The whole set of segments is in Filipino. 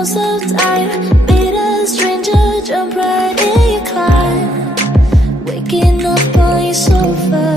most of time. Meet a stranger, jump right in your climb. Waking up on your sofa.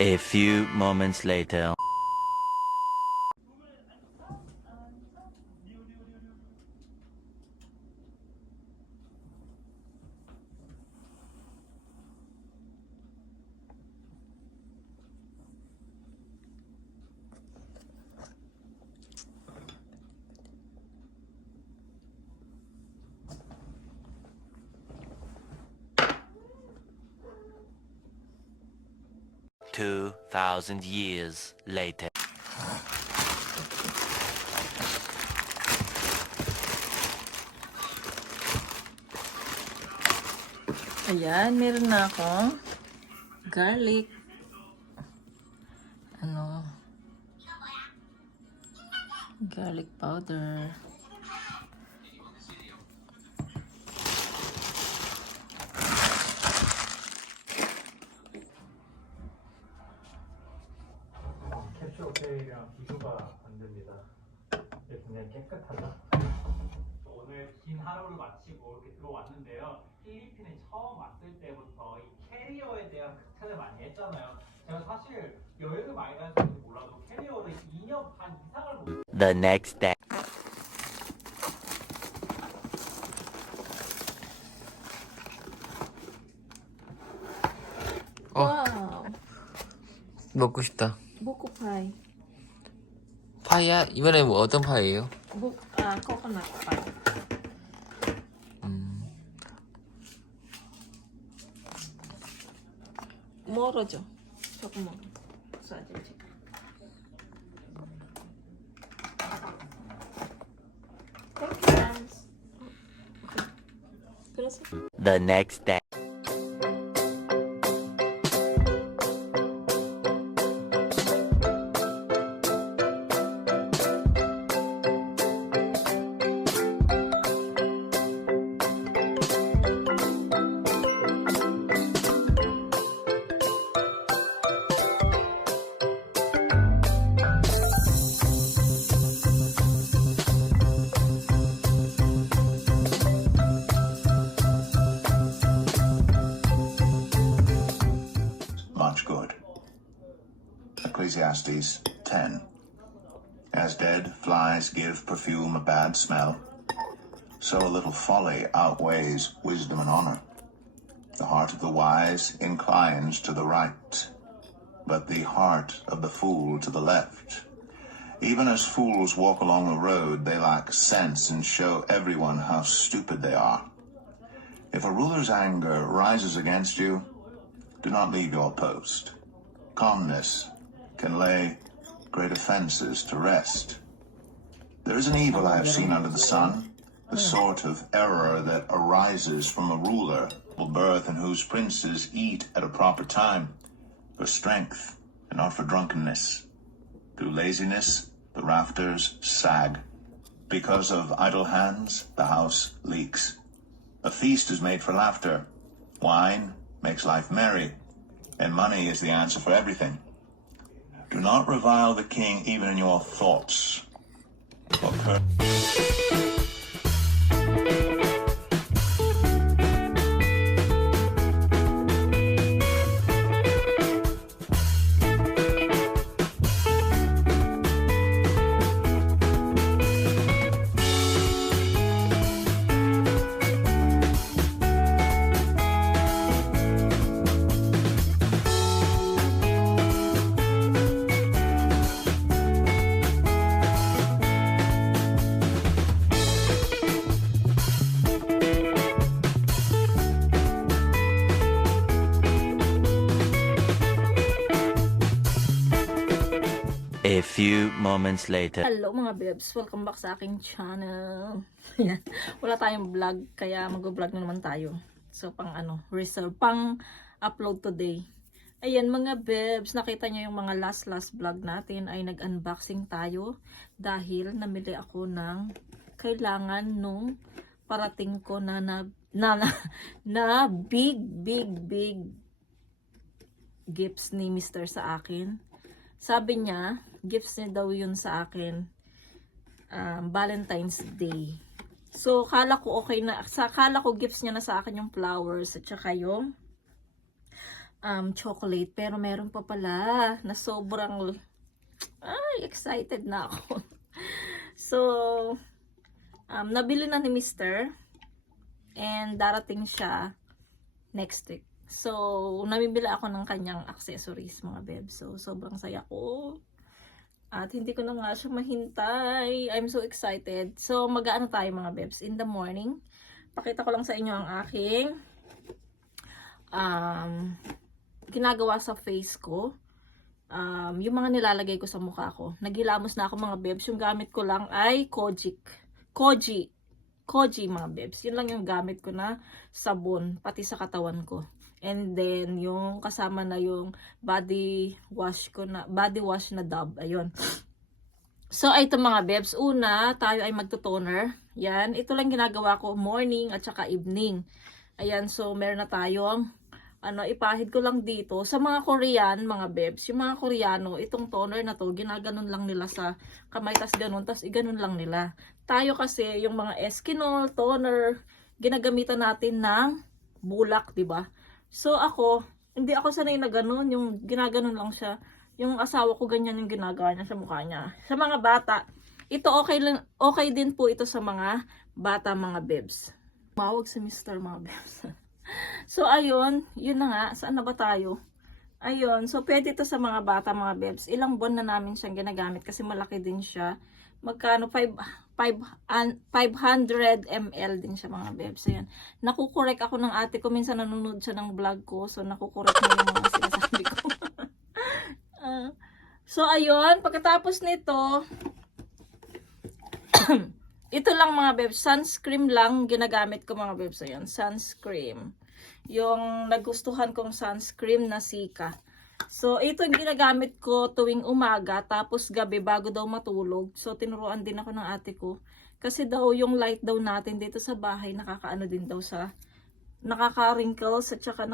A few moments later. $2,000 later. Ayan, meron na akong garlic. Garlic powder. 캡슐 오케이랑 비교가 안 됩니다. 굉장히 깨끗하다. 오늘 긴 하루를 마치고 이렇게 들어왔는데요. 필리핀에 처음 왔을 때부터 이 캐리어에 대한 극찬을 많이 했잖아요. 제가 사실 여행을 많이 다녔는지 몰라도 캐리어를 2년 반 이상을 못 The next day. 와우. 먹고 싶다. 부코 파이. 파이야? 이번에 뭐 어떤 파이예요? 코코넛 파이. 멀어져. 조금만. 쏴주지. 그래서 The next day. Much good. Ecclesiastes 10. As dead flies give perfume a bad smell, so a little folly outweighs wisdom and honor. The heart of the wise inclines to the right, but the heart of the fool to the left. Even as fools walk along the road, they lack sense and show everyone how stupid they are. If a ruler's anger rises against you, Do not leave your post. Calmness can lay great offenses to rest. There is an evil I have seen under the sun, the sort of error that arises from a ruler, birth and whose princes eat at a proper time, for strength and not for drunkenness. Through laziness, the rafters sag. Because of idle hands, the house leaks. A feast is made for laughter. Wine makes life merry, and money is the answer for everything. Do not revile the king even in your thoughts. For A few moments later. Hello mga bebs, welcome back sa aking channel. Ayan. Wala tayong vlog, kaya mag-vlog na naman tayo. So pang reserve, pang upload today. Ayan mga bebs, nakita nyo yung mga last vlog natin ay nag-unboxing tayo dahil namili ako ng kailangan nung parating ko na big gifts ni Mr. sa akin. Sabi niya, gifts niya daw yun sa akin Valentine's Day. So, kala ko okay na, kala ko gifts niya na sa akin yung flowers at saka yung chocolate. Pero meron pa pala na sobrang excited na ako. So, nabili na ni Mr. And darating siya next week. So, namimili ako ng kanyang accessories, mga beb. So, sobrang saya ko. At hindi ko na nga siya mahintay. I'm so excited. So, mag-aano tayo, mga bebs. In the morning, pakita ko lang sa inyo ang aking ginagawa sa face ko. Yung mga nilalagay ko sa mukha ko. Naghilamos na ako, mga bebs. Yung gamit ko lang ay Koji, mga bebs. Yun lang yung gamit ko na sabon, pati sa katawan ko. And then, yung kasama na yung body wash na Dove. Ayun. So, ito mga bebs. Una, tayo ay magto-toner. Yan. Ito lang ginagawa ko morning at saka evening. Ayan. So, meron na tayong ipahid ko lang dito. Sa mga Korean, mga bebs, yung mga Koreano, itong toner na to, ginaganon lang nila sa kamay, tas ganun, tas iganon lang nila. Tayo kasi, yung mga Eskinol, toner, ginagamitan natin ng bulak, diba? So ako, hindi ako sanay na ganun, yung ginaganon lang siya. Yung asawa ko ganyan yung ginagawa niya sa mukha niya. Sa mga bata, ito okay din po ito sa mga bata, mga bebs. Mawag si Mr. mga bebs. So ayun, yun na nga, saan na ba tayo? Ayun, so pwede ito sa mga bata, mga bebs. Ilang buwan na namin siyang ginagamit kasi malaki din siya. Magkano? 500 ml din siya, mga bebs. Ayan. Nakukorek ako ng ate ko. Minsan nanonood siya ng vlog ko. So, nakukorek niya yung mga sinasabi ko. So, ayun. Pagkatapos nito, ito lang, mga bebs. Sunscreen lang ginagamit ko, mga bebs. Ayan. Sunscreen. Yung nagustuhan kong sunscreen na Sika. So, ito yung ginagamit ko tuwing umaga, tapos gabi bago daw matulog. So, tinuruan din ako ng ate ko. Kasi daw, yung light daw natin dito sa bahay, nakakaano din daw sa, nakaka-wrinkles, at saka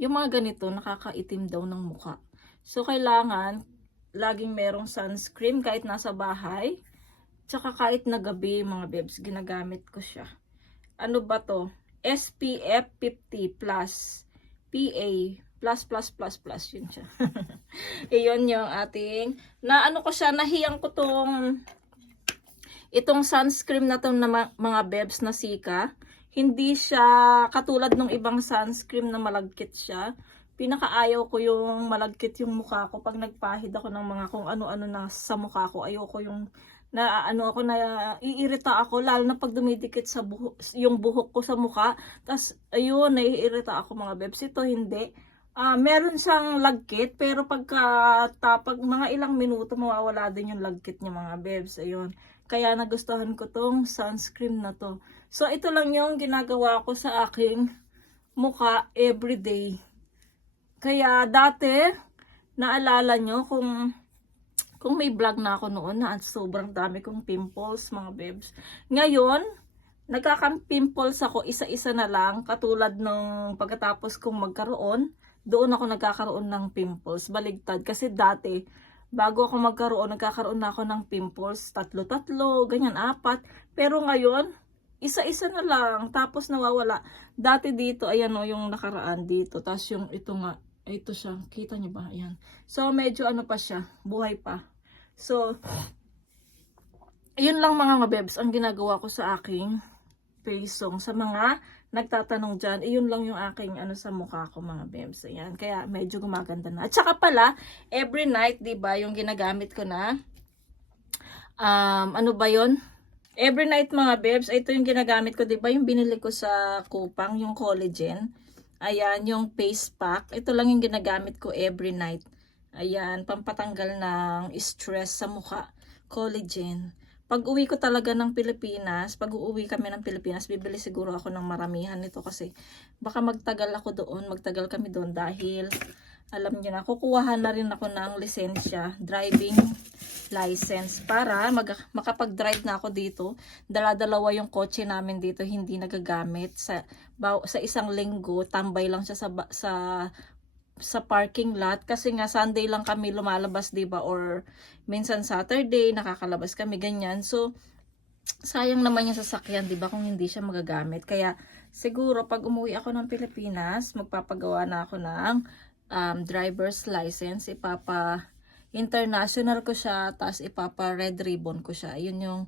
yung mga ganito, nakakaitim daw ng mukha. So, kailangan, laging merong sunscreen kahit nasa bahay. Tsaka kahit na gabi, mga bebs, ginagamit ko siya. Ano ba to? SPF 50+. PA plus yun siya. Iyon yung ating ko siya, nahiyang ko itong sunscreen na tong mga bebs na Sika. Hindi siya katulad ng ibang sunscreen na malagkit siya. Pinakaayaw ko yung malagkit yung mukha ko pag nagpahid ako ng mga kung ano-ano na sa mukha ko. Ayoko yung na ano ako, na iirita ako, lalo na pag dumidikit sa yung buhok ko sa mukha. Tas ayun, naiirita ako mga bebs. Ito hindi. Meron siyang lagkit, pero pag mga ilang minuto mawawala din yung lagkit niya mga bebs. Ayun. Kaya nagustuhan ko tong sunscreen na to. So ito lang yung ginagawa ko sa aking mukha everyday. Kaya dati, naalala nyo kung may vlog na ako noon na sobrang dami kong pimples mga bebs. Ngayon, nagkaka-pimples ako isa-isa na lang, katulad ng pagkatapos kong magkaroon, doon ako nagkakaroon ng pimples. Baligtad, kasi dati, bago ako magkaroon, nagkakaroon na ako ng pimples, 3, ganyan, 4. Pero ngayon, isa-isa na lang, tapos nawawala. Dati dito, ayan o, yung nakaraan dito, tapos yung ito nga, ito siya, kita nyo ba? Ayan. So, medyo ano pa siya, buhay pa. So, yun lang mga mabebs, ang ginagawa ko sa aking face. Sa mga nagtatanong dyan, yun lang yung aking ano sa mukha ko mga bebs. Ayan, kaya medyo gumaganda na. At saka pala, every night, diba, yung ginagamit ko na, ano ba yun? Every night mga bebs, ito yung ginagamit ko, diba, yung binili ko sa Kupang, yung collagen. Ayan, yung face pack. Ito lang yung ginagamit ko every night. Ayan, pampatanggal ng stress sa mukha. Collagen. Pag uwi ko talaga ng Pilipinas, pag uuwi kami ng Pilipinas, bibili siguro ako ng maramihan nito kasi baka magtagal ako doon, magtagal kami doon dahil alam niyo na, kukuhahan na rin ako ng lisensya, driving license para makapag-drive na ako dito. Dala-dalawa yung kotse namin dito, hindi nagagamit. Sa isang linggo, tambay lang siya sa parking lot kasi nga Sunday lang kami lumalabas, 'di ba? Or minsan Saturday nakakalabas kami ganyan. So sayang naman yung sasakyan, 'di ba, kung hindi siya magagamit. Kaya siguro pag umuwi ako ng Pilipinas, magpapagawa na ako ng driver's license. International ko siya, tapos red ribbon ko siya. Yun yung,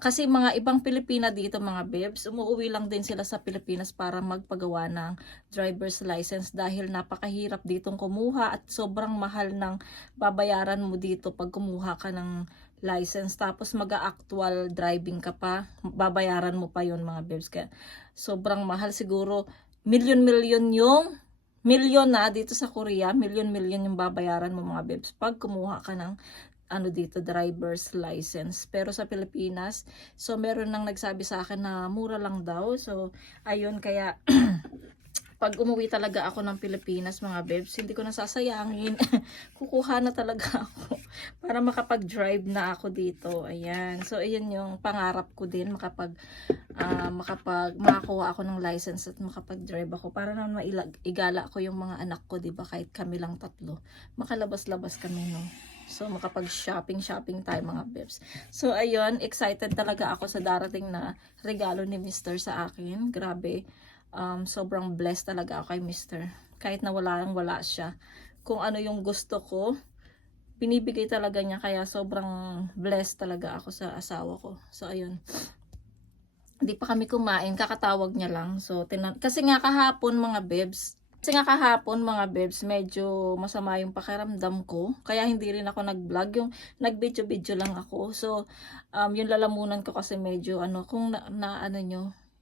kasi mga ibang Pilipina dito mga bebs, umuwi lang din sila sa Pilipinas para magpagawa ng driver's license dahil napakahirap ditong kumuha at sobrang mahal ng babayaran mo dito pag kumuha ka ng license. Tapos mag-actual driving ka pa, babayaran mo pa yun mga bebs. Kaya sobrang mahal, siguro milyon na dito sa Korea, milyon yung babayaran mo mga bebs pag kumuha ka ng ano dito, driver's license. Pero sa Pilipinas, so meron nang nagsabi sa akin na mura lang daw. So ayun, kaya pag umuwi talaga ako ng Pilipinas mga bebs, hindi ko nasasayangin. Kukuha na talaga ako para makapag-drive na ako dito. Ayan. So ayun yung pangarap ko din, makakuha ako ng license at makapag-drive ako para naman igala ko yung mga anak ko, 'di ba? Kahit kami lang 3. Makalabas-labas kami, no. So makapag-shopping tayo mga bebs. So ayun, excited talaga ako sa darating na regalo ni Mr. sa akin. Grabe. Sobrang blessed talaga ako kay Mr. Kahit na wala siya. Kung ano yung gusto ko, binibigay talaga niya. Kaya sobrang blessed talaga ako sa asawa ko. So ayun. Hindi pa kami kumain, kakatawag niya lang. So kasi nga kahapon mga bebs, medyo masama yung pakiramdam ko. Kaya hindi rin ako nag-vlog, yung nag-video lang ako. So yung lalamunan ko kasi medyo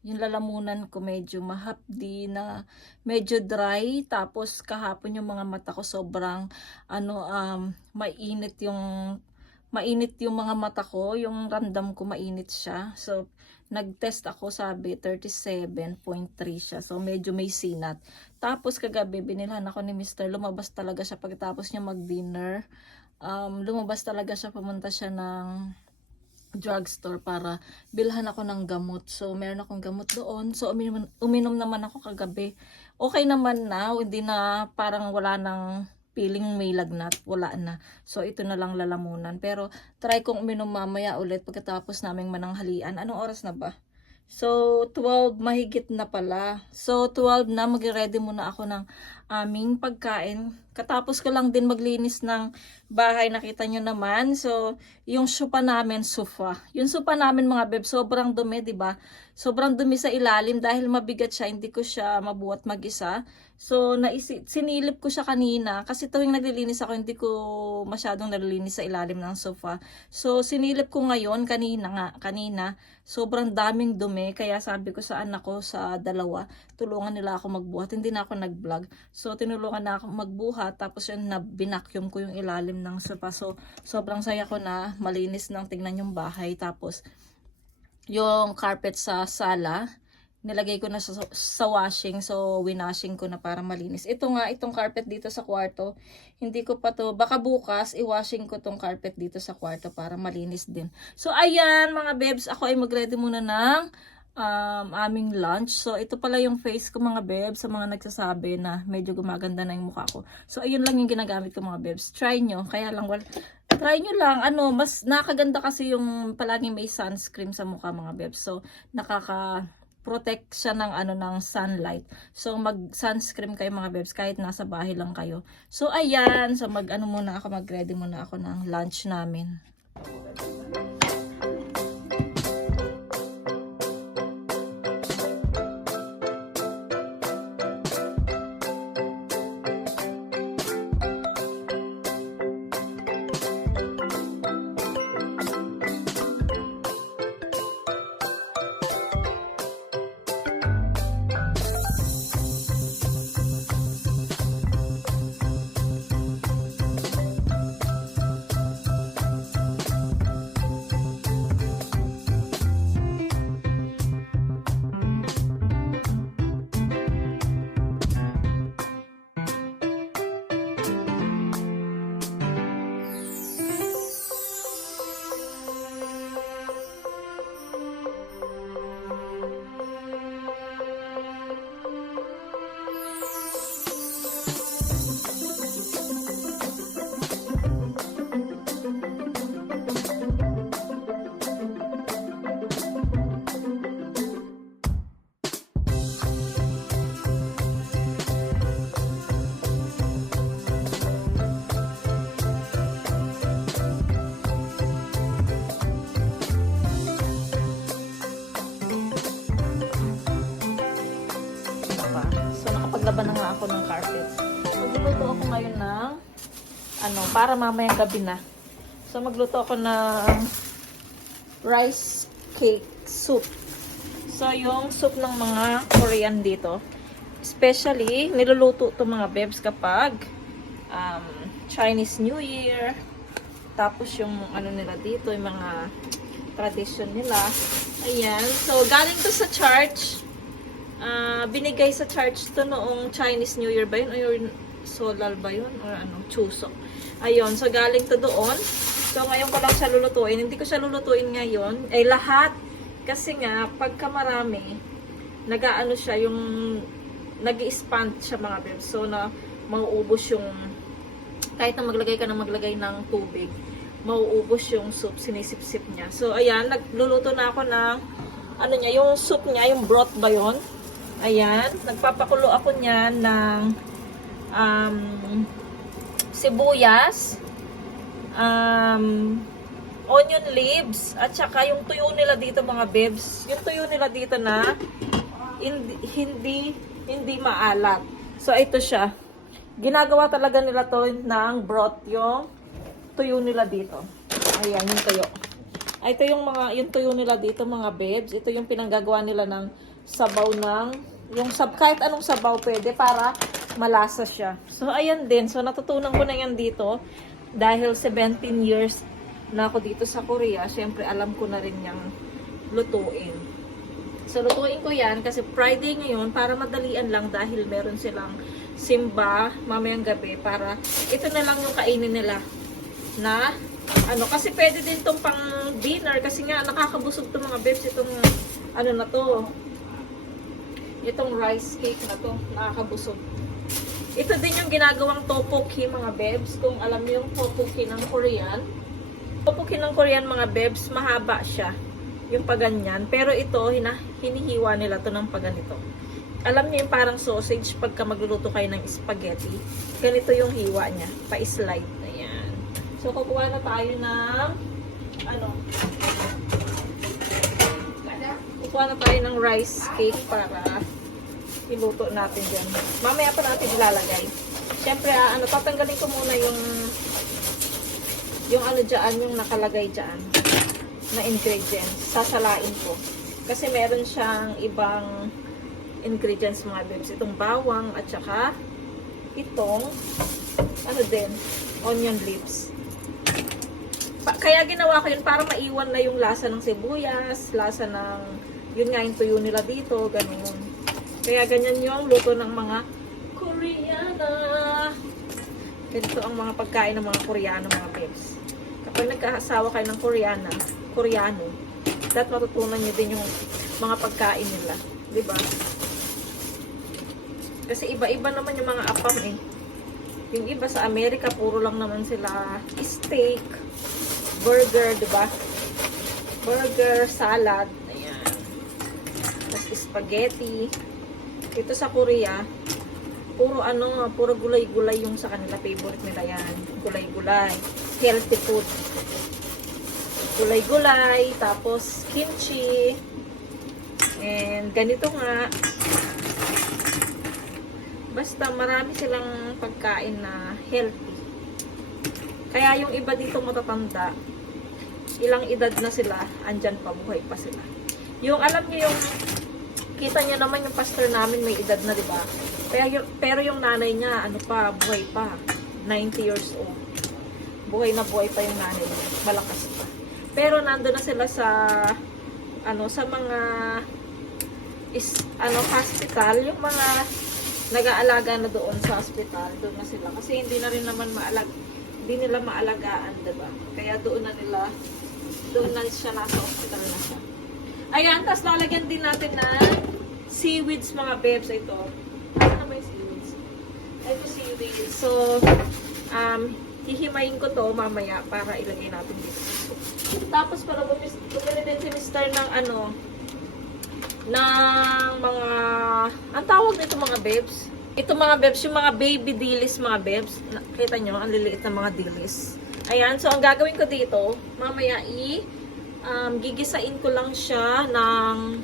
yung lalamunan ko medyo mahapdi na medyo dry. Tapos kahapon yung mga mata ko sobrang mainit yung mga mata ko, yung ramdam ko mainit siya. So nag-test ako, sabi 37.3 siya. So medyo may sinat. Tapos kagabi binilhan ako ni Mr. Lumabas talaga siya pagkatapos niya mag-dinner. Lumabas talaga siya, pumunta siya ng drugstore para bilhan ako ng gamot. So meron akong gamot doon. So uminom naman ako kagabi. Okay naman na, hindi na parang wala nang feeling may lagnat, wala na. So ito na lang lalamunan. Pero try kong uminom mamaya ulit pagkatapos naming mananghalian. Anong oras na ba? So 12 mahigit na pala. So 12 na, mag-ready muna ako ng aming pagkain. Katapos ko lang din maglinis ng bahay, nakita nyo naman. So, yung sopa namin, yung sopa namin mga beb, sobrang dumi, diba? Sobrang dumi sa ilalim dahil mabigat siya, hindi ko siya mabuhat mag-isa. So, sinilip ko siya kanina kasi tuwing naglilinis ako, hindi ko masyadong nalilinis sa ilalim ng sofa. So, sinilip ko ngayon, kanina, sobrang daming dumi. Kaya sabi ko sa anak ko, sa dalawa, tulungan nila ako magbuhat. Hindi na ako nag-vlog. So, tinulungan na ako magbuhat. Tapos yun, binacuum ko yung ilalim ng sofa. So, sobrang saya ko na malinis ng tingnan yung bahay. Tapos, yung carpet sa sala, nilagay ko na sa washing. So, winashing ko na para malinis. Ito nga, itong carpet dito sa kwarto. Hindi ko pa to, baka bukas, i-washing ko tong carpet dito sa kwarto para malinis din. So, ayan mga bebs, ako ay mag-ready muna ng aming lunch. So, ito pala yung face ko mga bebs, sa mga nagsasabi na medyo gumaganda na yung mukha ko. So, ayun lang yung ginagamit ko mga bebs. Try nyo. Kaya lang, try nyo lang. Mas nakaganda kasi yung palaging may sunscreen sa mukha mga bebs. So, protect siya ng sunlight. So, mag-sunscreen kayo mga bebs kahit nasa bahay lang kayo. So, ayan. So, mag-ready muna ako ng lunch namin. Laban na nga ako ng carpet. Magluluto ako ngayon ng para mamayang gabi na. So magluto ako ng rice cake soup. So yung soup ng mga Korean dito. Especially niluluto to mga bebs kapag Chinese New Year. Tapos yung nila dito, yung mga tradition nila. Ayan. So galing to sa church. Binigay sa church to noong Chinese New Year ba yun? O yung Solal ba yun? O Chuseok. Ayun, so galing to doon. So ngayon ko lang siya lulutuin. Hindi ko siya lulutuin ngayon. Lahat. Kasi nga, pagka marami, siya yung nag-i-expand siya mga bebs. So na mauubos yung, kahit na maglagay ka ng tubig, mauubos yung soup, sinisip-sip niya. So ayan, nagluluto na ako ng, yung soup niya, yung broth ba yun? Ayan, nagpapakulo ako niyan ng sibuyas, onion leaves, at saka yung tuyo nila dito mga bebs. Yung tuyo nila dito na hindi maalat. So ito siya. Ginagawa talaga nila to ng broth, yung tuyo nila dito. Ayan, yung tuyo. Ito yung tuyo nila dito mga bebs. Ito yung pinanggagawa nila ng sabaw kahit anong sabaw pwede para malasa siya. So, ayan din. So, natutunan ko na yan dito dahil 17 years na ako dito sa Korea. Siyempre, alam ko na rin yung lutuin. So, lutuin ko yan kasi Friday ngayon para madalian lang dahil meron silang simba mamayang gabi para ito na lang yung kainin nila na kasi pwede din tong pang dinner kasi nga nakakabusog to mga bebs itong na to. Itong rice cake na to, nakakabusog. Ito din yung ginagawang tteokbokki mga bebs. Kung alam niyo yung tteokbokki ng Korean. Tteokbokki ng Korean mga bebs, mahaba siya. Yung paganyan. Pero ito, hinihiwa nila to ng paganito. Alam niyo yung parang sausage pagka magluluto kayo ng spaghetti. Ganito yung hiwa niya. Pa-slide. Ayan. So, kukuha na tayo ng kukuha na tayo ng rice cake para iluto natin dyan. Mamaya pa natin ilalagay. Siyempre, tatanggalin ko muna yung dyan, yung nakalagay dyan na ingredients. Sasalain ko. Kasi meron siyang ibang ingredients mga bebs. Itong bawang at saka itong onion leaves. Kaya ginawa ko yun para maiwan na yung lasa ng sibuyas, lasa ng yun nga yung tuyo nila dito, ganun. Kaya ganyan yung luto ng mga Koreana. Ganito ang mga pagkain ng mga Koreano, mga bebs. Kapag nagkaasawa kayo ng Koreano, dapat matutunan nyo din yung mga pagkain nila. Diba? Kasi iba-iba naman yung mga apam eh. Yung iba sa Amerika, puro lang naman sila steak, burger, diba? Burger, salad, ayan. Tapos spaghetti. Ito sa Korea, puro gulay-gulay yung sa kanila. Favorite nila yan. Gulay-gulay. Healthy food. Gulay-gulay, tapos kimchi. And ganito nga. Basta marami silang pagkain na healthy. Kaya yung iba dito matatanda, ilang edad na sila, andyan pa, buhay pa sila. Yung alam niyo yung, kita niyo naman yung pastor namin may edad na, diba? Pero yung nanay niya, buhay pa. 90 years old. Buhay na buhay pa yung nanay niya. Malakas pa. Pero nandun na sila sa, sa mga, hospital, yung mga, nag-aalaga na doon sa hospital, doon na sila. Kasi hindi na rin naman hindi nila maalagaan, diba? Kaya doon na siya, nasa hospital na siya. Ayan, tapos lalagyan din natin na seaweeds, mga bebs. Ito. Ano na ba yung seaweeds? Ito seaweeds. So, hihimayin ko to mamaya para ilagay natin dito. Tapos para bumili din si Mr. ng ng mga, ang tawag nito mga bebs. Ito mga bebs, yung mga baby dilis mga bebs. Kita nyo, ang liliit na mga dilis. Ayan, so ang gagawin ko dito, mamaya gigisain ko lang siya ng,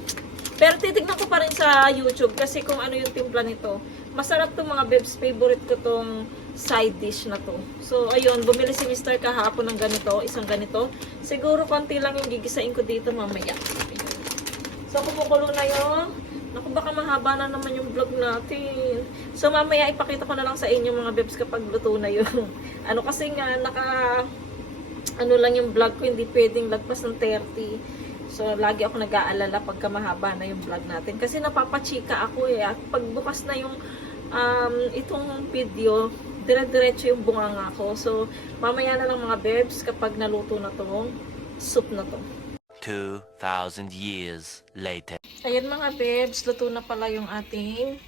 pero titignan ko pa rin sa YouTube kasi kung ano yung timpla nito. Masarap to mga bebs, favorite ko tong side dish na to. So ayun, bumili si Mr. kahapon ng ganito, isang ganito. Siguro konti lang yung gigisain ko dito mamaya. So kumukulo na yung, naku baka mahaba na naman yung vlog natin. So mamaya ipakita ko na lang sa inyo mga bebs kapag luto na yung, kasi nga lang yung vlog ko, hindi pwedeng lagpas ng 30. So lagi ako nag-aalala pagka mahaba na yung vlog natin. Kasi napapachika ako eh. At pagbukas na yung itong video, dire-diretso yung bunganga ko. So mamaya na lang mga bebs kapag naluto na tong soup na to. 2,000 years later. Ayan mga bebs, luto na pala yung ating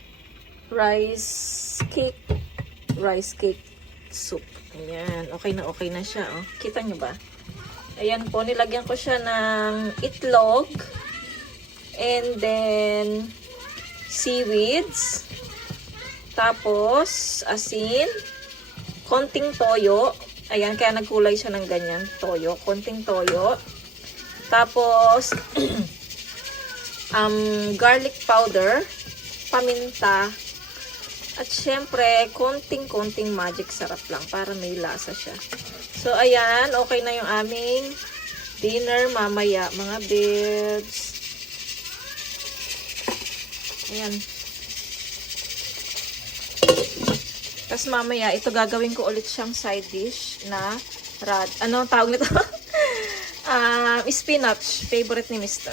rice cake soup. Ayan, okay na siya. Oh. Kita nyo ba? Ayan po, nilagyan ko siya ng itlog and then seaweeds, tapos asin, konting toyo. Ayan, kaya nagkulay siya ng ganyan, toyo, konting toyo. Tapos, garlic powder, paminta, at syempre, konting magic sarap lang para may lasa siya. So, ayan, okay na yung aming dinner mamaya, mga bebs. Ayan. Tapos mamaya, ito gagawin ko ulit siyang side dish na tawag nito? Spinach. Favorite ni Mr.